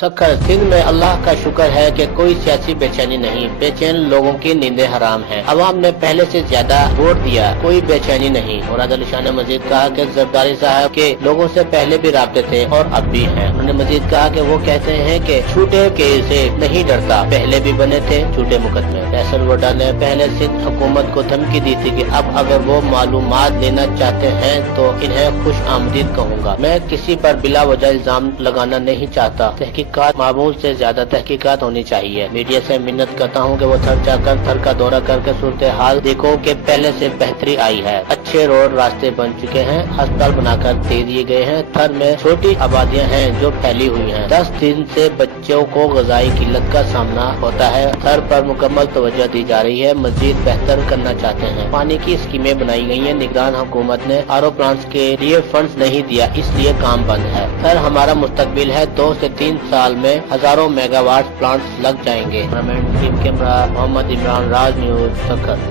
सखर सिंध में अल्लाह का शुक्र है कि कोई सियासी बेचैनी नहीं, बेचैन लोगों की नींदें हराम हैं। अवाम ने पहले से ज्यादा वोट दिया, कोई बेचैनी नहीं। मुराद अली शाह ने मजीद कहा कि जरदारी साहब के लोगों से पहले भी राब्ते थे और अब भी हैं। उन्होंने मजीद कहा कि वो कहते हैं कि छूटे केस से नहीं डरता, पहले भी बने थे छूटे मुकदमे। फैसल वोडा ने पहले सिंध हुकूमत को धमकी दी थी कि अब अगर वो मालूमात लेना चाहते हैं तो इन्हें खुश आमदीद कहूँगा। मैं किसी पर बिला वजह इल्जाम लगाना नहीं चाहता, तहकीकात मामूल से ज्यादा तहकीकात होनी चाहिए। मीडिया से मिन्नत करता हूँ कि वो थर जाकर थर का दौरा करके सूरत हाल देखो कि पहले से बेहतरी आई है। अच्छे रोड रास्ते बन चुके हैं, अस्पताल बनाकर दे दिए गए हैं। थर में छोटी आबादियाँ हैं जो फैली हुई हैं। 10 दिन से बच्चों को गजाई किल्लत का सामना होता है। थर पर मुकम्मल तवज्जो दी जा रही है, मजीद बेहतर करना चाहते हैं। पानी की स्कीमें बनाई गई हैं। निगरान हुकूमत ने आरओ प्लांट्स के लिए फंड्स नहीं दिया, इसलिए काम बंद है। थर हमारा मुस्तकबिल है। 2 से 3 साल में हजारों मेगावाट प्लांट्स लग जाएंगे। टीम कैमरा मोहम्मद इमरान, राज न्यूज, सखर।